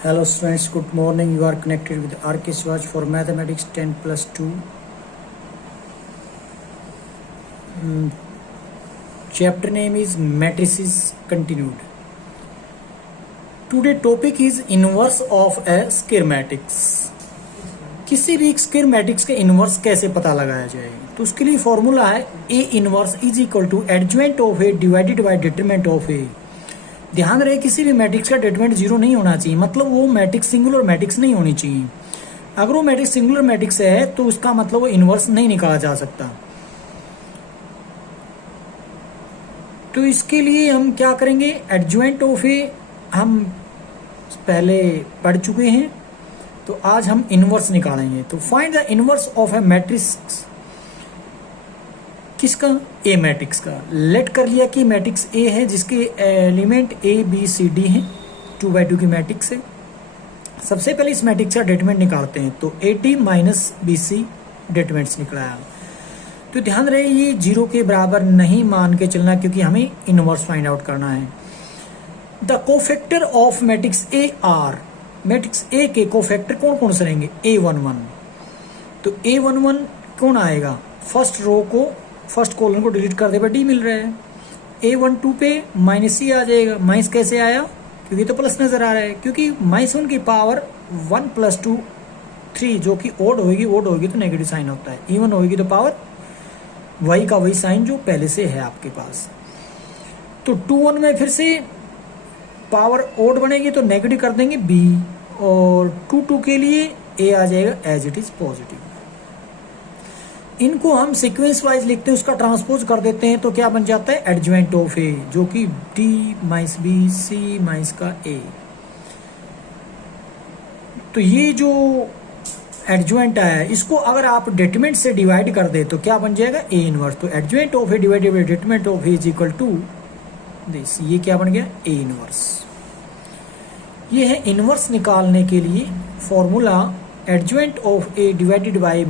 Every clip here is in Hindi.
Hello students, good morning. You are connected with RK Swaj for Mathematics 10 plus 2. Chapter name is Matrices Continued. Today topic is inverse of a schematics. किसी भी स्क्वायर मैट्रिक्स के इनवर्स कैसे पता लगाया जाए, तो उसके लिए फॉर्मूला है A inverse is equal to adjoint of A divided by determinant of A. ध्यान रहे किसी भी मैट्रिक्स का डिटरमिनेंट जीरो नहीं होना चाहिए, मतलब वो मैट्रिक्स सिंगुलर मैट्रिक्स नहीं होनी चाहिए। अगर वो मैट्रिक्स सिंगुलर मैट्रिक्स है तो उसका मतलब वो इनवर्स नहीं निकाला जा सकता। तो इसके लिए हम क्या करेंगे, एडजॉइंट ऑफ ए हम पहले पढ़ चुके हैं, तो आज हम इनवर्स निकालेंगे। तो find the inverse of A matrix, किसका, ए मैट्रिक्स का। लेट कर लिया कि मैट्रिक्स ए है जिसके element A B C D हैं, 2x2 की मैट्रिक्स है। सबसे पहले इस मैट्रिक्स का डिटरमिनेंट निकालते हैं, तो A D minus B C determinants निकला। तो ध्यान रहे ये जीरो के बराबर नहीं मान के चलना, क्योंकि हमें इनवर्स फाइंड आउट करना है। The cofactor of matrix A R, matrix A के कोफैक्टर कौन कौन से रहेंगे, A11। तो A11 कौन आएगा, फर्स्ट रो को, फर्स्ट कॉलम को डिलीट कर दे पर डी मिल रहा है। A12 पे माइनस सी आ जाएगा। माइनस कैसे आया, क्योंकि तो प्लस नजर आ रहा है, क्योंकि -1 की पावर 1 + 2 3, जो कि ओड होगी तो नेगेटिव साइन होता है, इवन होगी तो पावर वही का वही साइन जो पहले से है आपके पास। तो 2 1 में फिर से पावर ओड बनेगी तो नेगेटिव कर देंगे बी, और 2 2 के लिए ए आ जाएगा एज इट इज पॉजिटिव। इनको हम सीक्वेंस वाइज लिखते हैं, उसका ट्रांसपोज कर देते हैं, तो क्या बन जाता है, एडजॉइंट ऑफ ए, जो कि D minus B C minus का ए। तो ये जो एडजॉइंट आया है, इसको अगर आप डिटरमिनेंट से डिवाइड कर दे तो क्या बन जाएगा, ए इनवर्स। तो adjoint of A divided by determinant of A is equal to this, ये क्या बन गया, ए इनवर्स। ये है इनवर्स निकालने के लिए formula, adjoint of A divided by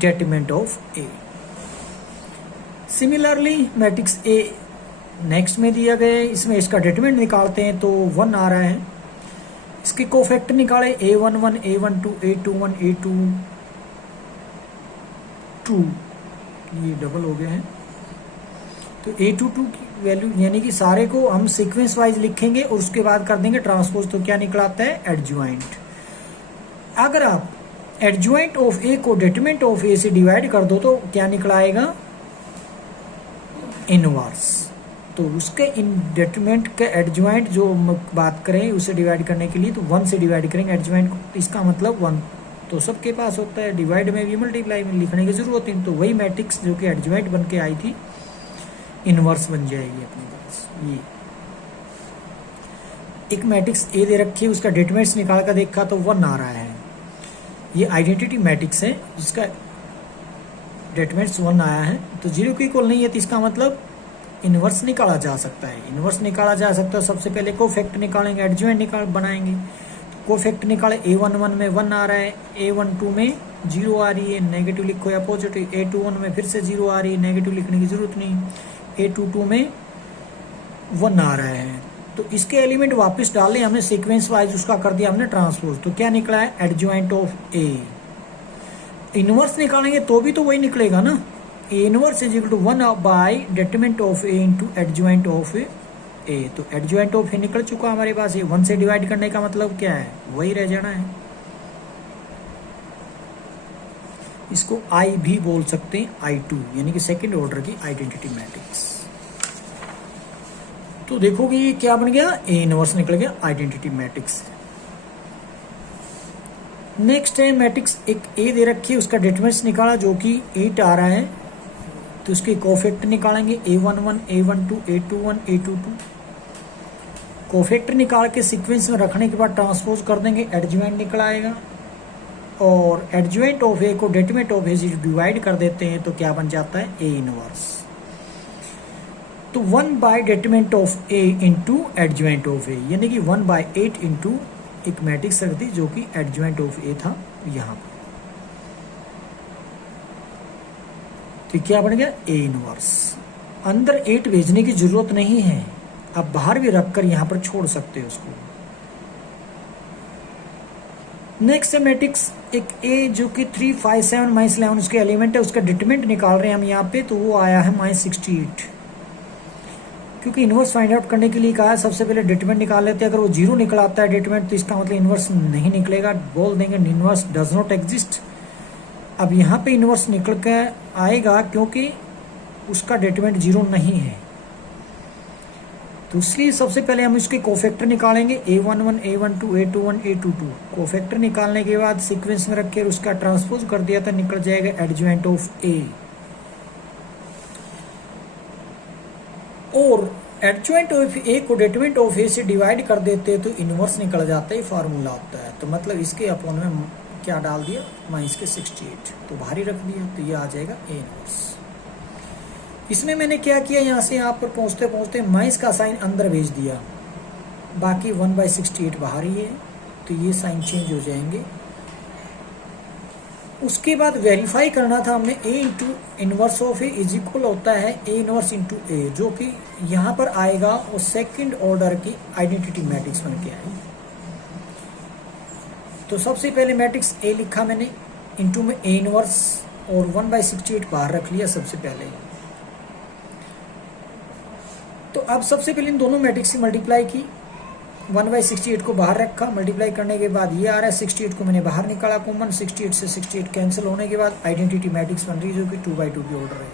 determinant of A. Similarly matrix A next में दिया गया है, इसमें इसका डिटरमिनेंट निकालते हैं तो 1 आ रहा है। इसके कोफैक्टर निकाले A11 A12 A21 A22, ये डबल हो गए हैं। तो A22 की वैल्यू, यानी कि सारे को हम सीक्वेंस वाइज लिखेंगे और उसके बाद कर देंगे ट्रांसपोज, तो क्या निकलाता है, एडजॉइंट। अगर आप एडजॉइंट ऑफ ए को डिटरमिनेंट ऑफ ए से डिवाइड कर दो तो क्या निकलाएगा, इनवर्स। तो उसके इन डिटरमिनेंट के एडजॉइंट जो बात करें उसे डिवाइड करने के लिए, तो 1 से डिवाइड करेंगे एडजॉइंट, इसका मतलब 1 तो सबके पास होता है, डिवाइड में भी मल्टीप्लाई में लिखने की जरूरत नहीं। तो वही मैट्रिक्स जो कि एडजॉइंट बन के आई थी, इनवर्स बन जाएगी अपने पास। ये एक मैट्रिक्स ए दे रखी है, उसका डिटरमिनेंट्स निकाल कर देखा तो 1 आ रहा है। ये आइडेंटिटी मैट्रिक्स है जिसका डिटरमिनेंट्स 1 आया है, तो जीरो की इक्वल नहीं है, तो इसका मतलब इनवर्स निकाला जा सकता है। इनवर्स निकाला जा सकता है, सबसे पहले कोफैक्टर निकालेंगे, एडजॉइंट बनाएंगे। तो कोफैक्टर निकाले, A11 में 1 आ रहा है, A12 में 0 आ रही है, नेगेटिव लिखो या पॉजिटिव। A21 में फिर से 0 आ रही है, नेगेटिव लिखने की जरूरत नहीं। A22 में 1 आ रहा है, तो इसके एलिमेंट वापस डाले हमने सीक्वेंस वाइज, उसका कर दिया हमने ट्रांसपोज, तो क्या निकला है, एडजॉइंट ऑफ ए। इनवर्स निकालेंगे तो भी तो वही निकलेगा ना, A inverse is equal to 1 by determinant of A into adjoint of A. तो एडजॉइंट ऑफ ए निकल चुका हमारे पास, ये 1 से डिवाइड करने का मतलब क्या है, वही रह जाना है। इसको आई भी बोल सकते हैं, I2, यानी कि सेकेंड ऑर्डर की आइडेंटिटी मैट्रिक्स। तो देखोगे ये क्या बन गया, ए इनवर्स निकल गया आइडेंटिटी मैट्रिक्स। नेक्स्ट है मैट्रिक्स एक ए दे रखी है, उसका डिटरमिनेंट्स निकाला जो कि 8 आ रहा है, तो उसके कोफैक्टर निकालेंगे A11 A12 A21 A22। Cofactor निकाल के सीक्वेंस में रखने के बाद ट्रांसपोज कर देंगे, एडजॉइंट निकल आएगा, और एडजॉइंट ऑफ ए को डिटरमिनेंट ऑफ ए से डिवाइड कर देते हैं तो क्या बन जाता है, ए इनवर्स। तो 1 by determinant of A into adjoint of A, यानी कि 1/8 इंटू एक मैट्रिक्स रख दी जो कि एडजॉइंट ऑफ ए था यहाँ पर। तो क्या बन गया, ए इनवर्स। अंदर 8 भेजने की जरूरत नहीं है, आप बाहर भी रखकर यहाँ पर छोड़ सकते हो उसको। नेक्स्ट है मैट्रिक्स एक ए जो कि 3 5 7 -11 उसके एलिमेंट है, उसका डिटरमिनेंट निकाल रहे हैं हम यहाँ पे, तो वो आया है -68। क्योंकि इन्वर्स फाइंड आउट करने के लिए कहा है सबसे पहले डिटरमिनेंट निकाल लेते हैं। अगर वो 0 निकल आता है डिटरमिनेंट तो इसका मतलब इन्वर्स नहीं निकलेगा, बोल देंगे इन्वर्स डज नॉट एग्जिस्ट। अब यहाँ पे इन्वर्स निकल के आएगा क्योंकि उसका डिटरमिनेंट 0 नहीं है। तो इसलिए सबसे पहले हम इसके कोफैक्टर निकालेंगे, A11 A12 A21 A22। Cofactor निकालने के बाद सीक्वेंस में रख के उसका ट्रांसपोज कर दिया तो निकल जाएगा एडजॉइंट ऑफ A। और एडजॉइंट ऑफ A को डिटरमिनेंट ऑफ A से डिवाइड कर देते तो इनवर्स निकल जाता है, फार्मूला होता है। तो मतलब इसके अपॉन में क्या डाल दिया -68, तो बाहर ही रख दिया, तो ये आ जाएगा A इनवर्स। इसमें मैंने क्या किया, यहाँ से यहाँ पर पहुँचते पहुँचते माइनस का साइन अंदर भेज दिया, बाकी 1/68 बाहर ही है, तो ये साइन चेंज हो जाएंगे। उसके बाद वेरीफाई करना था हमने A into inverse of A is equal होता है A इनवर्स इंटू A, जो कि यहाँ पर आएगा और सेकंड ऑर्डर की आइडेंटिटी मैट्रिक्स बन के आएगी। तो सबसे पहले मैट्रिक्स A लिखा मैंने, इंटू में A इनवर्स और 1/68 बाहर रख लिया सबसे पहले। तो अब सबसे पहले इन दोनों मैट्रिक्स की मल्टीप्लाई की, 1/68 को बाहर रखा, मल्टीप्लाई करने के बाद ये आ रहा है, 68 को मैंने बाहर निकाला कॉमन, 68 से 68 कैंसिल होने के बाद आइडेंटिटी मैट्रिक्स बन रही है जो कि 2/2 की ऑर्डर है।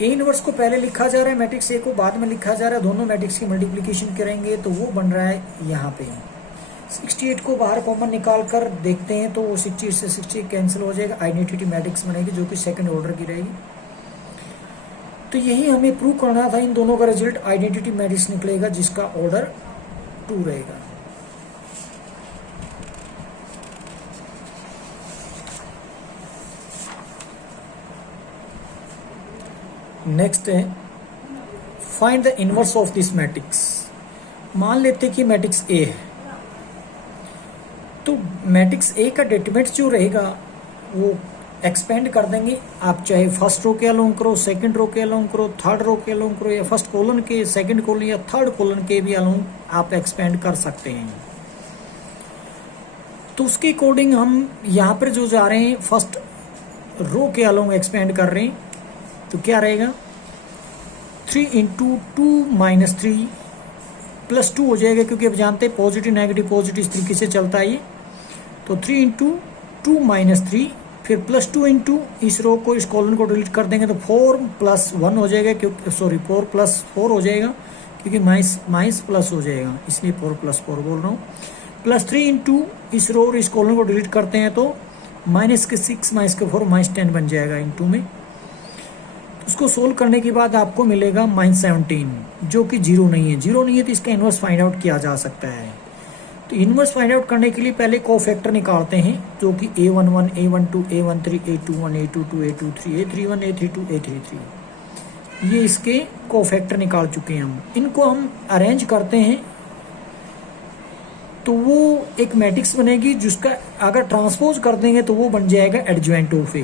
ए इनवर्स को पहले लिखा जा रहा है, मैट्रिक्स ए को बाद में लिखा जा रहा है, दोनों मैट्रिक्स की मल्टीप्लिकेशन करेंगे तो वो बन रहा है यहाँ पे। 68 को बाहर कॉमन निकाल कर देखते हैं तो वो 68 से 68 कैंसिल हो जाएगा, आइडेंटिटी मैट्रिक्स बनेगी जो कि सेकंड ऑर्डर की रहेगी। तो यही हमें प्रूव करना था, इन दोनों का रिजल्ट आइडेंटिटी मैट्रिक्स निकलेगा जिसका ऑर्डर 2 रहेगा। नेक्स्ट है find the inverse of this matrix. मान लेते कि मैट्रिक्स ए है, तो मैट्रिक्स ए का डिटरमिनेंट जो रहेगा वो एक्सपेंड कर देंगे। आप चाहे फर्स्ट रो के अलोंग करो, सेकंड रो के अलोंग करो, थर्ड रो के अलोंग करो, या फर्स्ट कॉलन के, सेकंड कॉलन या थर्ड कॉलन के भी अलोंग आप एक्सपेंड कर सकते हैं। तो उसके अकॉर्डिंग हम यहाँ पर जो जा रहे हैं फर्स्ट रो के अलोंग एक्सपेंड कर रहे हैं, तो क्या रहेगा 3 इंटू 2 माइनस 3 प्लस 2 हो जाएगा, क्योंकि अब जानते हैं पॉजिटिव नेगेटिव पॉजिटिव इस तरीके से चलता है ये। तो 3 इंटू 2 माइनस 3, फिर प्लस 2 इंटू इस रो को, इस कॉलन को डिलीट कर देंगे तो 4 + 1 हो जाएगा, क्योंकि 4 + 4 हो जाएगा, क्योंकि माइनस प्लस हो जाएगा, इसलिए 4 + 4 बोल रहा हूँ। प्लस 3 इंटू इस रो और इस कॉलन को डिलीट करते हैं तो -6 -4 -10 बन जाएगा इंटू में। उसको सोल्व करने के बाद आपको मिलेगा -17, जो कि 0 नहीं है। 0 नहीं है तो इसका इन्वर्स फाइंड आउट किया जा सकता है। तो इन्वर्स फाइंड आउट करने के लिए पहले कोफैक्टर निकालते हैं, जो कि A11 A12 A13 A21 A22 A23 A31 A32 A33, ये इसके कोफैक्टर निकाल चुके हैं हम। इनको हम अरेंज करते हैं तो वो एक मैट्रिक्स बनेगी जिसका अगर ट्रांसपोज कर देंगे तो वो बन जाएगा एडजॉइंट ऑफ ए।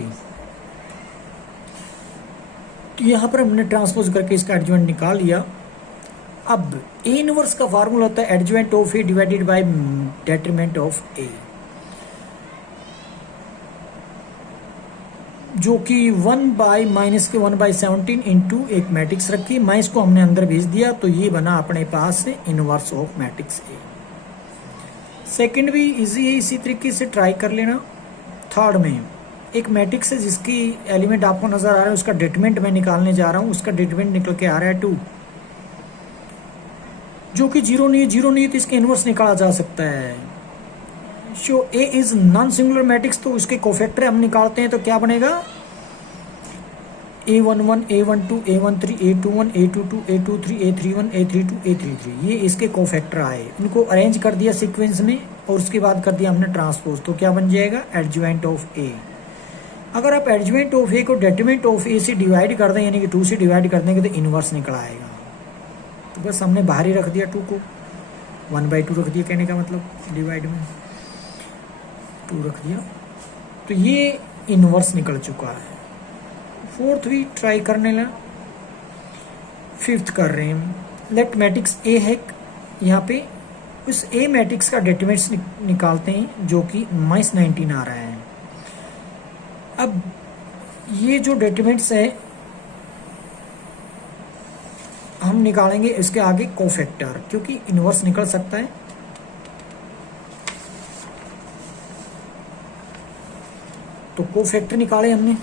तो यहाँ पर हमने ट्रांसपोज करके इसका एडजॉइंट निकाल लिया। अब ए इनवर्स का फार्मूला होता है adjoint of A divided by determinant of A, जो कि 1/-1/17 इंटू एक मैट्रिक्स रखी, माइनस को हमने अंदर भेज दिया, तो ये बना अपने पास से inverse of matrix A. Second भी इजी है, इसी तरीके से ट्राई कर लेना। थर्ड में एक मैट्रिक्स है जिसकी एलिमेंट आपको नजर आ रहा है, उसका डिटरमिनेंट मैं निकालने जा रहा हूँ। उसका डिटरमिनेंट निकल के आ रहा है 2, जो कि 0 नहीं है। 0 नहीं है तो इसका इनवर्स निकाला जा सकता है। सो ए इज नॉन सिंगुलर मैट्रिक्स, तो उसके कोफैक्टर हम निकालते हैं तो क्या बनेगा A11 A12 A13 A21 A22 A23 A31 A32 A33, ये इसके कोफैक्टर आए। इनको अरेंज कर दिया सीक्वेंस में और उसके बाद कर दिया हमने ट्रांसपोज, तो क्या बन जाएगा एडजॉइंट ऑफ ए। अगर आप एडजॉइंट ऑफ ए को डिटरमिनेंट ऑफ ए से डिवाइड कर दें, यानी कि 2 से डिवाइड कर देंगे तो इनवर्स निकल आएगा। तो बस हमने बाहर ही रख दिया 2 को, 1/2 रख दिया, कहने का मतलब डिवाइड में 2 रख दिया, तो ये इनवर्स निकल चुका है। फोर्थ भी ट्राई करने लगा, फिफ्थ कर रहे हैं। लेट मैट्रिक्स ए है यहाँ पे उस ए मैट्रिक्स का डिटरमिनेंट्स निकालते हैं जो कि -19 आ रहा है। अब ये जो डिटरमिनेंट्स है हम निकालेंगे इसके आगे कोफैक्टर, क्योंकि इनवर्स निकल सकता है। तो कोफैक्टर निकाले हमने,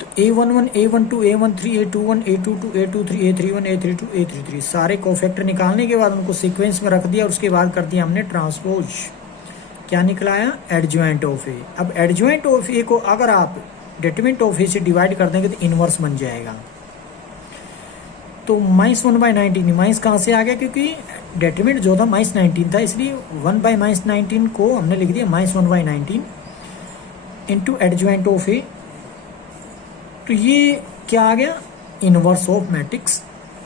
तो A11, A12, A13, A21, A22, A23, A31, A32, A33 सारे कोफैक्टर निकालने के बाद उनको सीक्वेंस में रख दिया और उसके बाद कर दिया हमने ट्रांसपोज। क्या निकलाया? एडजॉइंट ऑफ ए। अब एडजॉइंट ऑफ ए को अगर आप डिटरमिनेंट ऑफ ए से डिवाइड कर देंगे तो इनवर्स बन जाएगा। तो -1/19 माइनस कहाँ से आ गया? क्योंकि डिटरमिनेंट जो था -19 था, इसलिए 1/-19 को हमने लिख दिया -1/19 इंटू एडजॉइंट ऑफ ए। तो ये क्या आ गया? इनवर्स ऑफ मैट्रिक्स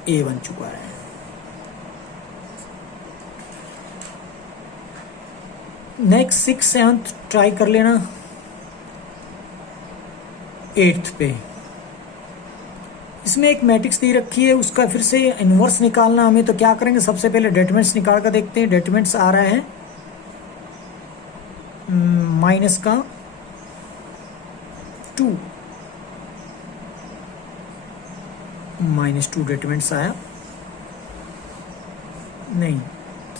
ए बन चुका है। नेक्स्ट 6th 7th ट्राई कर लेना। 8th पे इसमें एक मैट्रिक्स दी रखी है, उसका फिर से इनवर्स निकालना हमें। तो क्या करेंगे? सबसे पहले डिटरमिनेंट्स निकाल कर देखते हैं। डिटरमिनेंट्स आ रहा है माइनस का 2, -2 डिटरमिनेंट्स आया नहीं,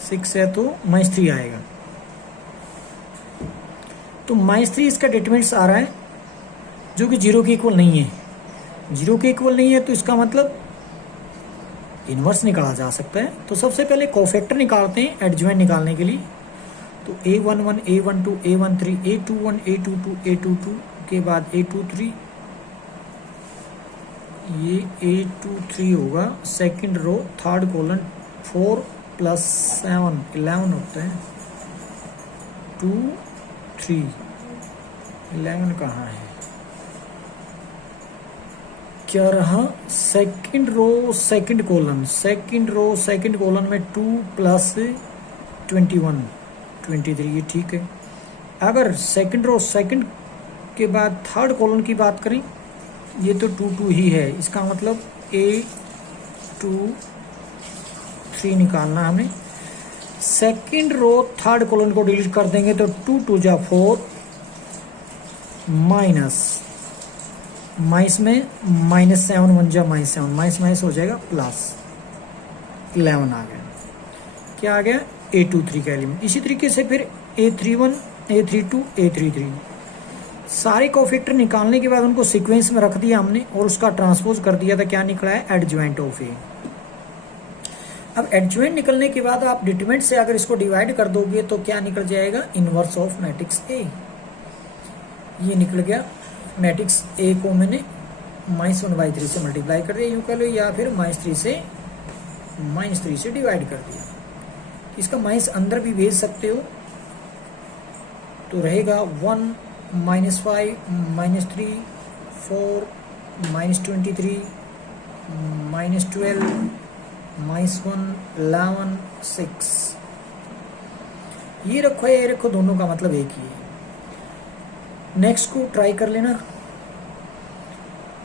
6 है तो -3 आएगा। तो -3 इसका डिटरमिनेंट्स आ रहा है जो कि 0 के इक्वल नहीं है। 0 के इक्वल नहीं है तो इसका मतलब इनवर्स निकाला जा सकता है। तो सबसे पहले कोफैक्टर निकालते हैं एडजॉइंट निकालने के लिए। तो A11, A12, A13, A21, A22, A22 के बाद A23, ये A23 होगा सेकंड रो थर्ड कॉलम। 4 + 7 11 होता है। 2 3 11 कहाँ है? क्या रहा? Second row second column, second row second column में 2 + 21 23, ये ठीक है। अगर सेकंड रो सेकंड के बाद थर्ड कॉलम की बात करें, ये तो 2 2 ही है, इसका मतलब A23 निकालना हमें। सेकंड रो थर्ड कॉलम को डिलीट कर देंगे तो 2 2 जा 4 माइनस में -7 1 जा -7 माइनस हो जाएगा +11 आ गया। क्या आ गया? A23 का एलिमेंट। इसी तरीके से फिर A31, A32, A33 सारे कोफैक्टर निकालने के बाद उनको सीक्वेंस में रख दिया हमने और उसका ट्रांसपोज कर दिया था। क्या निकला है? एडजॉइंट ऑफ ए। अब एडजॉइंट निकलने के बाद आप डिटरमिनेंट से अगर इसको डिवाइड कर दोगे तो क्या निकल जाएगा? इनवर्स ऑफ मैट्रिक्स ए। ये निकल गया। मैट्रिक्स ए को मैंने -1/3 से मल्टीप्लाई कर दिया, यूं कह लो, या फिर -3 से डिवाइड कर दिया। इसका माइनस अंदर भी भेज सकते हो तो रहेगा 1 -5 -3 4 -23 -12 -1 11 6। ये रखो या ये रखो, दोनों का मतलब एक ही है। नेक्स्ट को ट्राई कर लेना।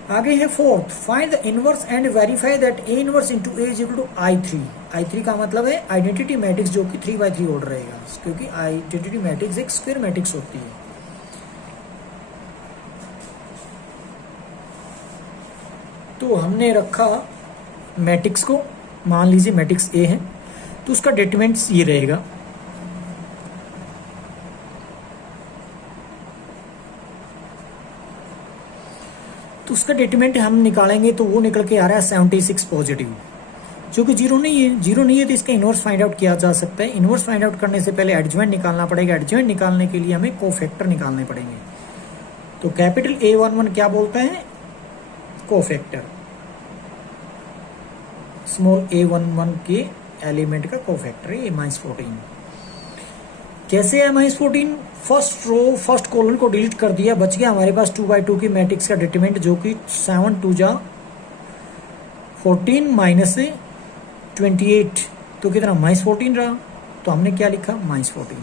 आगे है 4th, find the inverse and verify that A inverse into A is equal to I3। I3 का मतलब है आइडेंटिटी मैट्रिक्स जो कि 3/3 ऑर्डर रहेगा, क्योंकि आइडेंटिटी मैट्रिक्स एक स्क्वायर मैट्रिक्स होती है। तो हमने रखा मैट्रिक्स को, मान लीजिए मैट्रिक्स A है, तो उसका डिटरमिनेंट्स ये रहेगा। तो उसका डिटरमिनेंट हम निकालेंगे तो वो निकल के आ रहा है 76 पॉजिटिव, जो कि 0 नहीं है। 0 नहीं है तो इसका इनवर्स फाइंड आउट किया जा सकता है। इनवर्स फाइंड आउट करने से पहले एडजॉइंट निकालना पड़ेगा। एडजॉइंट निकालने के लिए हमें कोफैक्टर निकालने पड़ेंगे। तो कैपिटल A11 क्या बोलता है? कोफैक्टर। स्मॉल a11 के एलिमेंट का कोफैक्टर है ये -14। कैसे है -14? फर्स्ट रो फर्स्ट कॉलम को डिलीट कर दिया, बच गया हमारे पास 2/2 की मैट्रिक्स का डिटरमिनेंट जो कि 7 2 जा 14 -28, तो कितना? -14 रहा। तो हमने क्या लिखा? -14।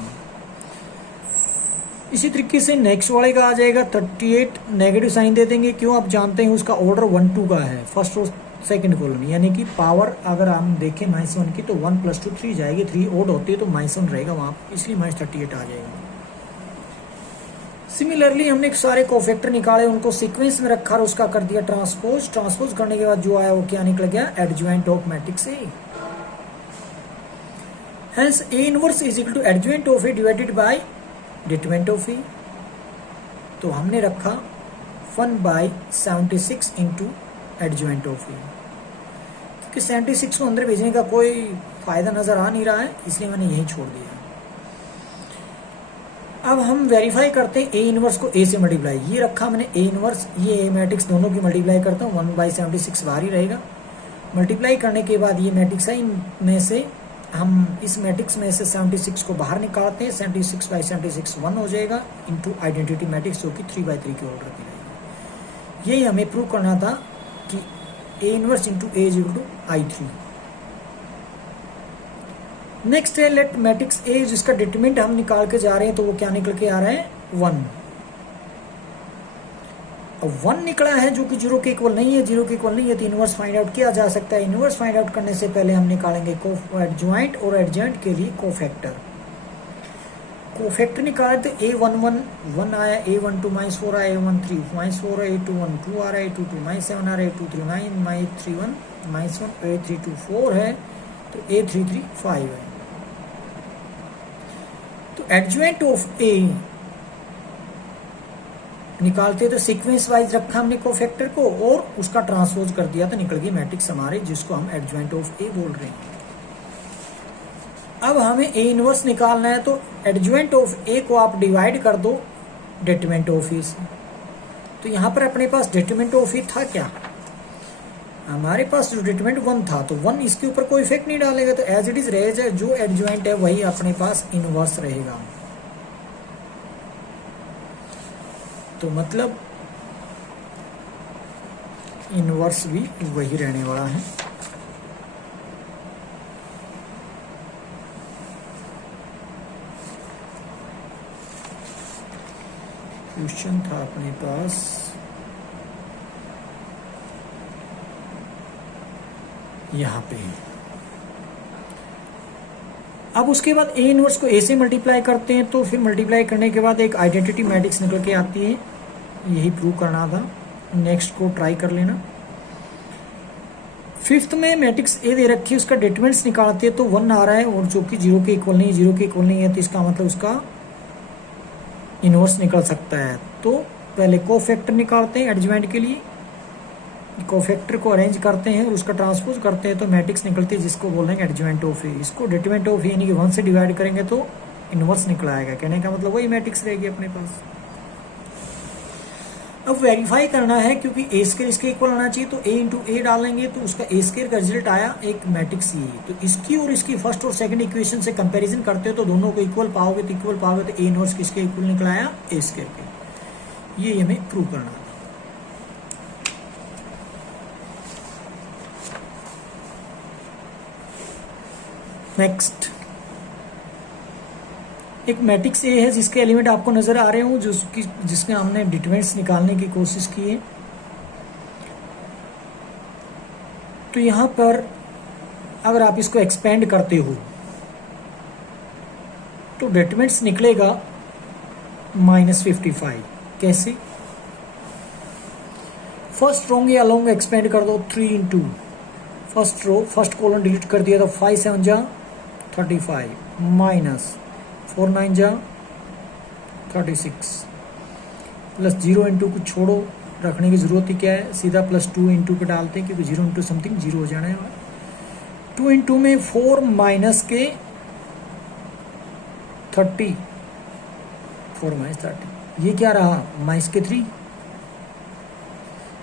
इसी तरीके से नेक्स्ट वाले का आ जाएगा 38, नेगेटिव साइन दे देंगे। क्यों? आप जानते हैं उसका ऑर्डर 1 2 का है। फर्स्ट रो सेकंड कॉलम, यानी कि पावर अगर हम देखें -1 की तो 1 + 2 3 जाएगी, 3 ओड होती है तो -1 रहेगा वहाँ, इसलिए -38 आ जाएगा। सिमिलरली हमने सारे कोफैक्टर निकाले, उनको सीक्वेंस में रखा और उसका कर दिया ट्रांसपोज। ट्रांसपोज करने के बाद जो आया वो क्या निकल गया, adjoint of matrix A. Hence A inverse is equal to adjoint of A divided by determinant of A. तो हमने रखा 1/76 इंटू एडजॉइंट ऑफ ए, क्योंकि 76 को अंदर भेजने का कोई फायदा नजर आ नहीं रहा है, इसलिए मैंने यही छोड़ दिया। अब हम वेरीफाई करते हैं ए इनवर्स को ए से मल्टीप्लाई। ये रखा मैंने ए इनवर्स, ये ए मैट्रिक्स दोनों की मल्टीप्लाई करता हूँ, 1/76 बाहर ही रहेगा। मल्टीप्लाई करने के बाद ये मैट्रिक्स है, इनमें से हम इस मैट्रिक्स में से 76 को बाहर निकालते हैं, 76/76 1 हो जाएगा इंटू आइडेंटिटी मैट्रिक्स जो कि 3/3 के ऑर्डर की रहेगी। यही हमें प्रूव करना था कि A inverse into A is equal to I3। Next है लेट मैट्रिक्स ए, जिसका डिटरमिनेंट हम निकाल के जा रहे हैं, तो वो क्या निकल के आ रहा है 1। अब 1 निकला है जो कि 0 के इक्वल नहीं है, 0 के इक्वल नहीं है तो इनवर्स फाइंड आउट किया जा सकता है। इनवर्स फाइंड आउट करने से पहले हम निकालेंगे एडजॉइंट और एडजॉइंट के लिए कोफैक्टर। कोफैक्टर निकाले तो A11 1 आया, A12 -4 आया, A13 -4 है, A21 2 आ रहा है, A22 -7 आ रहा है, A23 9, A31 -1, A32 4 है, तो A33 5 है। तो एडजॉइंट ऑफ ए निकालते तो सीक्वेंस वाइज रखा हमने कोफैक्टर को और उसका ट्रांसपोज कर दिया तो निकल गई मैट्रिक्स हमारे, जिसको हम एडजॉइंट ऑफ ए बोल रहे हैं। अब हमें ए इनवर्स निकालना है, तो एडजॉइंट ऑफ ए को आप डिवाइड कर दो डिटरमिनेंट ऑफ ए से। तो यहाँ पर अपने पास डिटरमिनेंट ऑफ ए था क्या, हमारे पास जो डिटरमिनेंट 1 था, तो 1 इसके ऊपर कोई इफेक्ट नहीं डालेगा, तो एज इट इज रहेगा, जो एडजॉइंट है वही अपने पास इनवर्स रहेगा। तो मतलब इनवर्स भी वही रहने वाला है। क्वेश्चन था अपने पास यहाँ पे। अब उसके बाद ए इनवर्स को ए से मल्टीप्लाई करते हैं, तो फिर मल्टीप्लाई करने के बाद एक आइडेंटिटी मैट्रिक्स निकल के आती है, यही प्रूव करना था। नेक्स्ट को ट्राई कर लेना। फिफ्थ में मैट्रिक्स ए दे रखी है, उसका डिटरमिनेंट्स निकालते हैं तो 1 आ रहा है, और जो कि 0 के इक्वल नहीं, 0 के इक्वल नहीं है, तो इसका मतलब उसका इनवर्स निकल सकता है। तो पहले कोफैक्टर निकालते हैं एडजॉइंट के लिए, कोफैक्टर को अरेंज करते हैं और उसका ट्रांसपोज करते हैं तो मैट्रिक्स निकलती है, जिसको बोल रहे हैं एडजॉइंट ऑफ ए। इसको डिटरमिनेंट ऑफ ए यानी कि 1 से डिवाइड करेंगे तो इनवर्स निकल आएगा। कहने का मतलब वही मैट्रिक्स रहेगी अपने पास। अब वेरीफाई करना है, क्योंकि ए स्क्वायर इसके इक्वल आना चाहिए, तो ए इंटू ए डालेंगे तो उसका ए स्क्वायर का रिजल्ट आया एक मैट्रिक्स ये। तो इसकी और इसकी फर्स्ट और सेकंड इक्वेशन से कंपैरिजन करते हो तो दोनों को इक्वल पाओगे, तो इक्वल पाओगे तो ए इनवर्स किसके इक्वल निकल आया, ए स्क्वायर के। ये हमें प्रूव करना है। नेक्स्ट एक मैट्रिक्स ए है जिसके एलिमेंट आपको नजर आ रहे हो, जिसके हमने डिटरमिनेंट्स निकालने की कोशिश की है। तो यहां पर अगर आप इसको एक्सपेंड करते हो तो डिटरमिनेंट्स निकलेगा -55। कैसे, फर्स्ट रो के अलोंग एक्सपेंड कर दो 3 into first row, first column delete कर दिया तो 5 7 जा 35 माइनस 4 9 जा 36 प्लस 0 इंटू को छोड़ो, रखने की जरूरत ही क्या है, सीधा +2 इंटू पे डालते हैं, क्योंकि 0 इंटू समथिंग 0 हो जाना है। 2 इंटू में 4 माइनस के 30, 4 माइनस 30, ये क्या रहा माइनस के 3,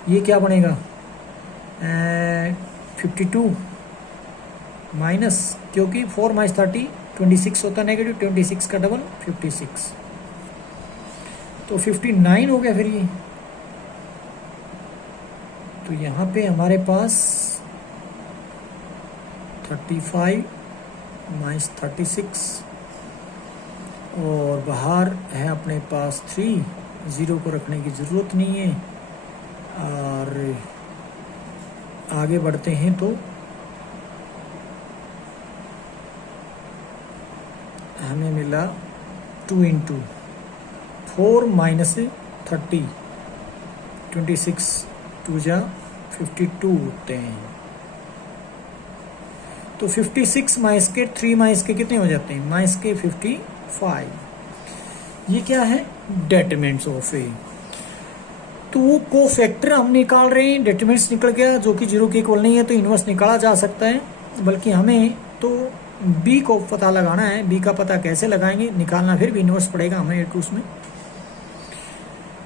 ये क्या बनेगा 52 माइनस, क्योंकि 4 माइनस 30 26 होता है नेगेटिव, 26 का डबल 56, तो 59 हो गया फिर ये। तो यहाँ पे हमारे पास 35 माइनस 36 और बाहर है अपने पास 3, 0 को रखने की ज़रूरत नहीं है, और आगे बढ़ते हैं तो हमें मिला 2 इंटू 4 माइनस 30, 26 2 जा 52 होते हैं। तो 56 माइनस के 3 माइनस के कितने हो जाते हैं, माइनस के 55। ये क्या है, डेटरमिनेंट्स ऑफ ए। तो कोफैक्टर हम निकाल रहे हैं, डेटरमिनेंट्स निकल गया जो कि 0 के इक्वल नहीं है, तो इनवर्स निकाला जा सकता है। बल्कि हमें तो बी को पता लगाना है। बी का पता कैसे लगाएंगे, निकालना फिर भी इनवर्स पड़ेगा हमें उसमें।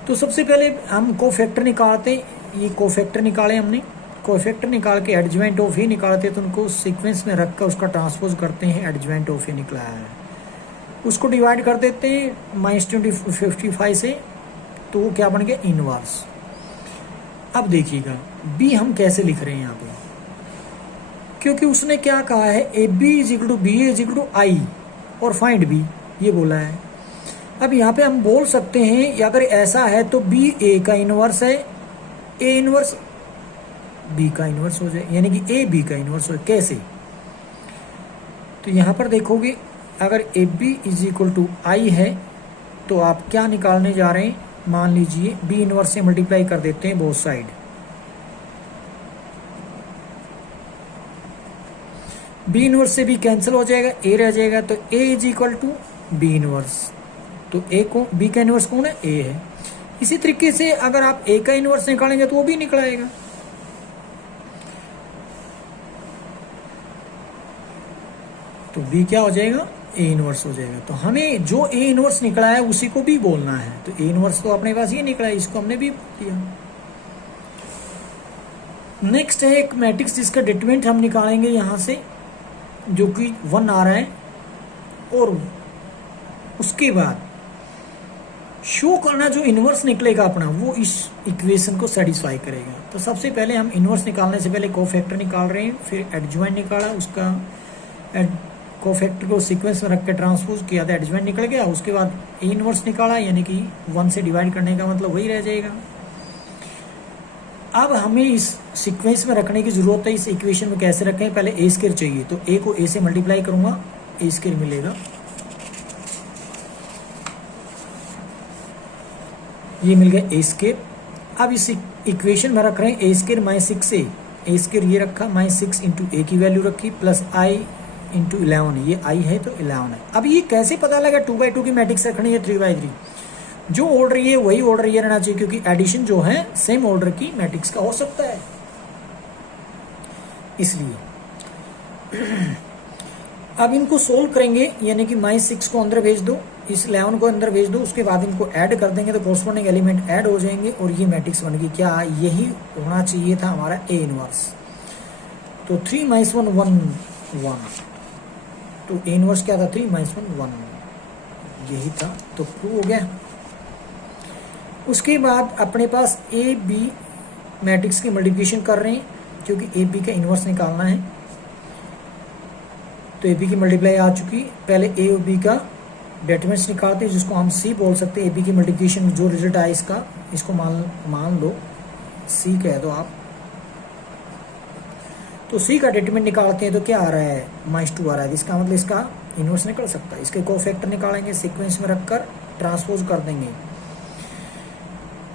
तो सबसे पहले हम कोफैक्टर निकालते हैं। ये कोफैक्टर निकाले हमने, कोफैक्टर निकाल के एडजॉइंट ऑफ ए निकालते हैं, तो उनको सीक्वेंस में रख कर उसका ट्रांसपोज करते हैं। एडजॉइंट ऑफ ए निकला है, उसको डिवाइड कर देते हैं -55 से, तो वो क्या बन गया, इनवर्स। अब देखिएगा बी हम कैसे लिख रहे हैं यहाँ पे, क्योंकि उसने क्या कहा है, A B is equal to B is equal to I और फाइंड बी, ये बोला है। अब यहाँ पे हम बोल सकते हैं अगर ऐसा है तो बी ए का इनवर्स है, ए इनवर्स बी का इनवर्स हो जाए, यानी कि ए बी का इनवर्स हो जाए। कैसे, तो यहाँ पर देखोगे अगर A B is equal to I है तो आप क्या निकालने जा रहे हैं, मान लीजिए बी इनवर्स से मल्टीप्लाई कर देते हैं बोथ साइड। बी इनवर्स से बी कैंसिल हो जाएगा, ए रह जाएगा, तो A is equal to B inverse. तो ए को बी का इनवर्स कौन है, ए है। इसी तरीके से अगर आप ए का इनवर्स निकालेंगे तो वो भी निकल आएगा। तो बी क्या हो जाएगा, ए इनवर्स हो जाएगा। तो हमें जो ए इनवर्स निकला है उसी को भी बोलना है। तो ए इनवर्स तो अपने पास ये निकला है, इसको हमने भी दिया। नेक्स्ट है एक मैट्रिक्स जिसका डिटरमिनेंट हम निकालेंगे यहां से, जो कि 1 आ रहा है, और उसके बाद शो करना जो इनवर्स निकलेगा अपना वो इस इक्वेशन को सेटिस्फाई करेगा। तो सबसे पहले हम इनवर्स निकालने से पहले कोफैक्टर निकाल रहे हैं, फिर एडजॉइंट निकाला, उसका कोफैक्टर को सीक्वेंस में रख के ट्रांसपोज किया था, एडजॉइंट निकल गया। उसके बाद ए इनवर्स निकाला, यानी कि 1 से डिवाइड करने का मतलब वही रह जाएगा। अब हमें इस सीक्वेंस में रखने की जरूरत है। इस इक्वेशन में कैसे रखें, पहले ए स्क्वायर चाहिए, तो ए को ए से मल्टीप्लाई करूंगा, ए स्क्वायर मिलेगा। ये मिल गया ए स्क्वायर। अब इस इक्वेशन में रख रहे हैं ए स्क्वायर -6 से, ए स्क्वायर ये रखा -6 इंटू ए की वैल्यू रखी प्लस आई इंटू 11, ये आई है तो 11 है। अब ये कैसे पता लगा 2/2 की मैट्रिक्स रखनी है 3/3, जो ऑर्डर ये वही ऑर्डर ये रहना चाहिए, क्योंकि एडिशन जो है सेम ऑर्डर की मैट्रिक्स का हो सकता है, इसलिए। अब इनको सोल्व करेंगे, यानी कि -6 को अंदर भेज दो, इस 11 को अंदर भेज दो, उसके बाद इनको ऐड कर देंगे तो कोरस्पॉन्डिंग एलिमेंट ऐड हो जाएंगे और ये मैट्रिक्स बन गई। क्या यही होना चाहिए था हमारा ए इनवर्स। तो 3 - 1 1 1, तो ए इनवर्स क्या था, 3 - 1 1, यही था, तो प्रूव हो गया। उसके बाद अपने पास ए बी मैट्रिक्स की मल्टीप्लिकेशन कर रहे हैं, क्योंकि ए बी का इनवर्स निकालना है। तो ए बी की मल्टीप्लाई आ चुकी, पहले ए और बी का डेटरमिनेंट्स निकालते हैं, जिसको हम सी बोल सकते हैं। ए बी की मल्टीप्लिकेशन जो रिजल्ट आया इसका, इसको मान लो सी कह दो आप। तो सी का डेटरमिनेंट निकालते हैं तो क्या आ रहा है, -2 आ रहा है, इसका मतलब इसका इनवर्स निकल सकता है। इसके कोफैक्टर निकालेंगे, सीक्वेंस में रखकर ट्रांसपोज कर देंगे।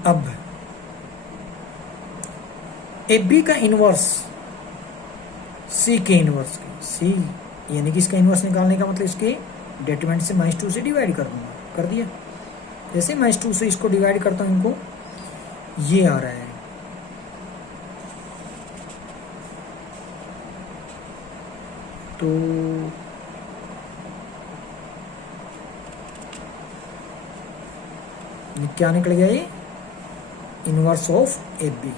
अब ए बी का इनवर्स सी के इनवर्स, सी यानी कि इसका इनवर्स निकालने का मतलब इसके डेटरमिनेंट से -2 से डिवाइड कर दूंगा, कर दिया। जैसे -2 से इसको डिवाइड करता हूं, इनको ये आ रहा है। तो क्या निकल गया, ये inverse of A B.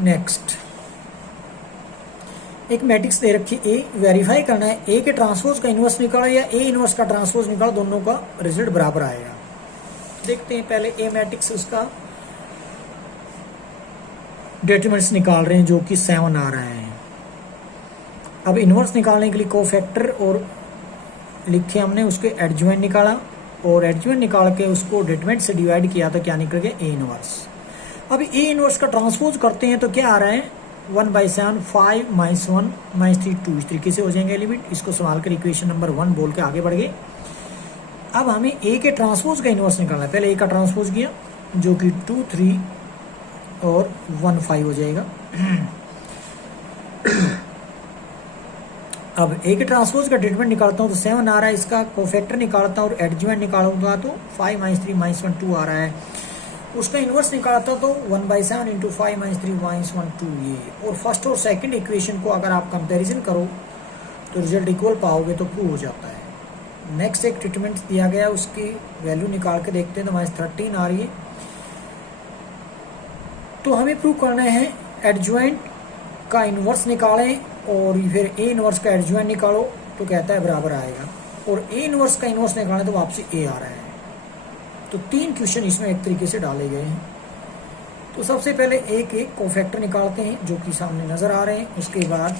Next एक मैट्रिक्स दे रखी ए, वेरीफाई करना है ए के ट्रांसपोज का इनवर्स निकालो या ए इनवर्स का ट्रांसपोज निकालो, दोनों का रिजल्ट बराबर आएगा। देखते हैं पहले ए मैट्रिक्स उसका डेटरमिनेंट्स निकाल रहे हैं, जो कि 7 आ रहा है। अब इनवर्स निकालने के लिए कोफैक्टर और लिखे हमने, उसके एडजॉइंट निकाला और एडजॉइंट निकाल के उसको डेटरमिनेंट से डिवाइड किया तो क्या निकल गया, ए इनवर्स। अब ए इनवर्स का ट्रांसपोज करते हैं तो क्या आ रहा है 1/7 5 -1 -3 2 इस तरीके से हो जाएंगे एलिमेंट। इसको संभाल कर इक्वेशन नंबर 1 बोल के आगे बढ़ गए। अब हमें ए के ट्रांसपोज का इनवर्स निकालना है। पहले ए का ट्रांसपोज किया जो कि 2 3 और 1 5 हो जाएगा। अब ए के ट्रांसपोज का ट्रीटमेंट निकालता हूँ तो 7 आ रहा है, इसका कोफैक्टर निकालता हूँ और एडजॉइंट निकालूंगा तो 5 -3 -1 2 आ रहा है। उसका इनवर्स निकालता तो 1/7 इंटू 5 -3 -1 2 ये। और फर्स्ट और सेकंड इक्वेशन को अगर आप कंपैरिजन करो तो रिजल्ट इक्वल पाओगे तो प्रूव हो जाता है। नेक्स्ट एक ट्रीटमेंट दिया गया, उसकी वैल्यू निकाल के देखते हैं तो -13 आ रही है। तो हमें प्रूव करना है एडजॉइंट का इनवर्स निकालें और फिर ए इनवर्स का एडजॉइंट निकालो तो कहता है बराबर आएगा। और ए इनवर्स का इनवर्स निकालें तो वापसी ए आ रहा है। तो 3 क्वेश्चन इसमें एक तरीके से डाले गए हैं। तो सबसे पहले ए के कोफैक्टर निकालते हैं जो कि सामने नजर आ रहे हैं। उसके बाद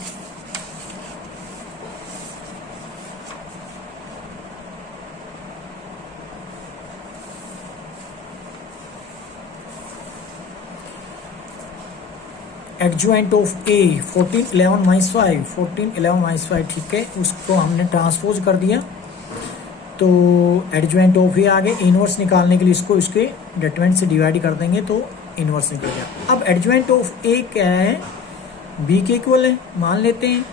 एडजॉइंट ऑफ ए 14 11 -5 14 11 -5 ठीक है, उसको हमने ट्रांसपोज कर दिया तो एडजॉइंट ऑफ ए आ गए। इनवर्स निकालने के लिए इसको इसके डिटरमिनेंट से डिवाइड कर देंगे तो इनवर्स निकल गया। अब एडजॉइंट ऑफ ए क्या है, बी के इक्वल है मान लेते हैं।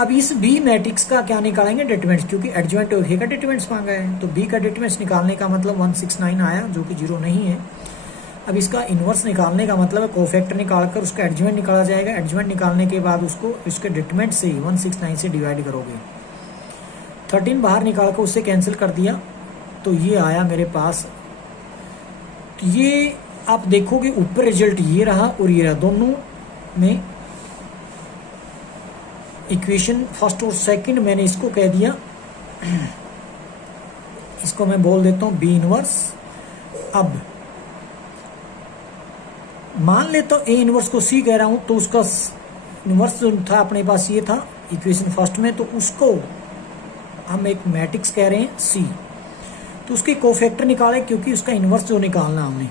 अब इस बी मैट्रिक्स का क्या निकालेंगे डिटरमिनेंट, क्योंकि एडजॉइंट ऑफ ए का डिटरमिनेंट मांगा है तो बी का डिटरमिनेंट निकालने का मतलब 169 आया जो कि 0 नहीं है। अब इसका इनवर्स निकालने का मतलब है कोफैक्टर निकालकर उसका एडजॉइंट निकाला जाएगा। एडजॉइंट निकालने के बाद उसको इसके डिटरमिनेंट से 169 से डिवाइड करोगे। 13 बाहर निकाल कर उससे कैंसिल कर दिया तो ये आया मेरे पास। तो ये आप देखोगे ऊपर रिजल्ट ये रहा और ये रहा, दोनों में इक्वेशन फर्स्ट और सेकंड मैंने इसको कह दिया। इसको मैं बोल देता हूं बी इनवर्स। अब मान लेता हूं ए इनवर्स को सी कह रहा हूं तो उसका इनवर्स जो था अपने पास ये था इक्वेशन फर्स्ट में, तो उसको हम एक मैट्रिक्स कह रहे हैं सी। तो उसके कोफैक्टर निकाले क्योंकि उसका इनवर्स जो निकालना हमने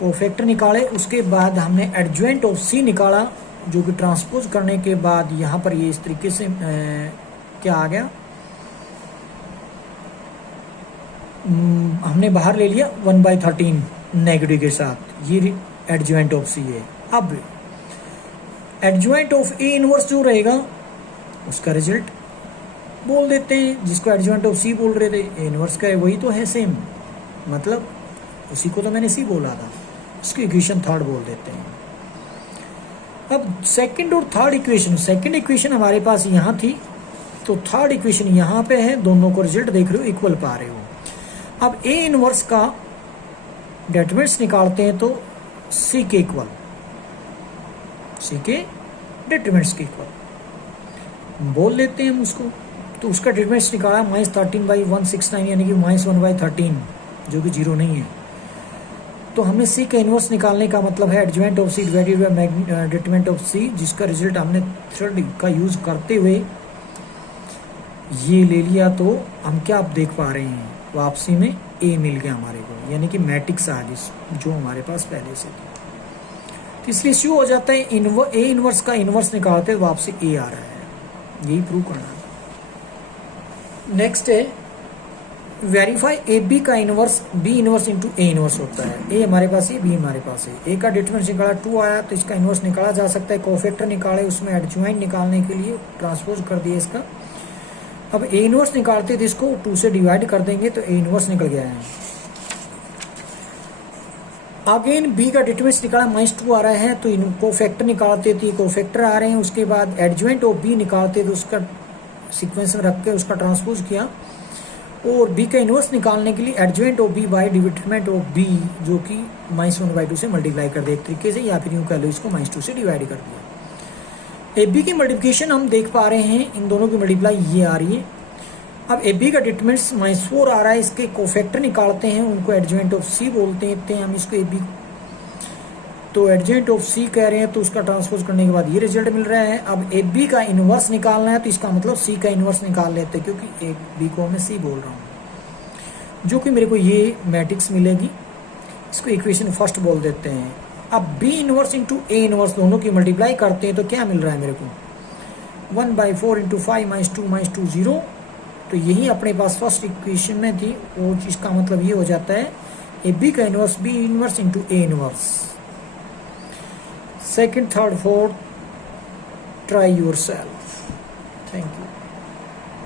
कोफैक्टर निकाले। उसके बाद हमने एडजॉइंट ऑफ सी निकाला जो कि ट्रांसपोज करने के बाद यहाँ पर ये इस तरीके से क्या आ गया, हमने बाहर ले लिया 1/13 नेगेटिव के साथ, ये एडजॉइंट ऑफ सी है। अब एडजॉइंट ऑफ ए इनवर्स जो रहेगा उसका रिजल्ट बोल देते हैं, जिसको एडजॉइंट ऑफ सी बोल रहे थे ए इनवर्स का है वही तो है सेम, मतलब उसी को तो मैंने सी बोला था। इसकी इक्वेशन थर्ड बोल देते हैं। अब सेकंड और थर्ड इक्वेशन, सेकंड इक्वेशन हमारे पास यहाँ थी तो थर्ड इक्वेशन यहाँ पे है, दोनों को रिजल्ट देख रहे हो इक्वल पा रहे हो। अब ए इनवर्स का डिटरमिनेंट्स निकालते हैं तो सी के इक्वल, सी के डिटरमिनेंट्स के इक्वल बोल लेते हैं हम उसको। तो उसका डिटरमिनेंट्स निकाला -13/169 यानी कि -1/13 जो कि 0 नहीं है। तो हमें सी का इनवर्स निकालने का मतलब है adjoint of C divided by determinant of C, जिसका रिजल्ट हमने थर्ड का यूज करते हुए ये ले लिया। तो हम क्या आप देख पा रहे हैं वापसी में ए मिल गया हमारे को, यानी कि मैट्रिक्स आ गई जो हमारे पास पहले से थी। तो इसलिए शो हो जाता है ए इनवर्स का इनवर्स निकालते हुए वापसी ए आ रहा है, यही प्रूव करना है। नेक्स्ट है वेरीफाई ए बी का inverse B inverse into A inverse होता है। ए हमारे पास है, बी हमारे पास है। ए का डिटरमिनेंट निकाला 2 आया तो इसका इनवर्स निकाला जा सकता है। कोफैक्टर निकाले उसमें एडजॉइंट निकालने के लिए ट्रांसपोज कर दिया इसका। अब ए इनवर्स निकालते थे इसको 2 से डिवाइड कर देंगे तो ए इनवर्स निकल गया है। अगेन बी का डिटरमिनेंट निकाला -2 आ रहा है तो इनको फैक्टर निकालते थे, कोफैक्टर आ रहे हैं। उसके बाद एडजॉइंट ऑफ बी निकालते थे, उसका सीक्वेंस में रख के उसका ट्रांसपोज किया। और बी का इनवर्स निकालने के लिए adjoint of B by determinant of B जो कि -1/2 से मल्टीप्लाई कर दे एक तरीके से, या फिर यूं कह लो इसको -2 से डिवाइड कर दिया। ए बी की मल्टीप्लिकेशन हम देख पा रहे हैं, इन दोनों की मल्टीप्लाई ये आ रही है। अब ए बी का डिटरमिनेंट्स -4 आ रहा है, इसके कोफैक्टर निकालते हैं, उनको एडजॉइंट ऑफ सी बोलते हैं हम इसको ए बी। तो एडजॉइंट ऑफ सी कह रहे हैं तो उसका ट्रांसपोज करने के बाद ये रिजल्ट मिल रहा है। अब ए बी का इनवर्स निकालना है तो इसका मतलब सी का इनवर्स निकाल लेते हैं, क्योंकि ए बी को मैं सी बोल रहा हूँ, जो कि मेरे को ये मैट्रिक्स मिलेगी। इसको इक्वेशन फर्स्ट बोल देते हैं। अब B inverse into A inverse दोनों की मल्टीप्लाई करते हैं तो क्या मिल रहा है मेरे को 1/4 इंटू 5 -2 0। तो यही अपने पास फर्स्ट इक्वेशन में थी, वो इसका मतलब ये हो जाता है ए बी का inverse B inverse into A inverse. Second, third, fourth, try yourself. Thank you.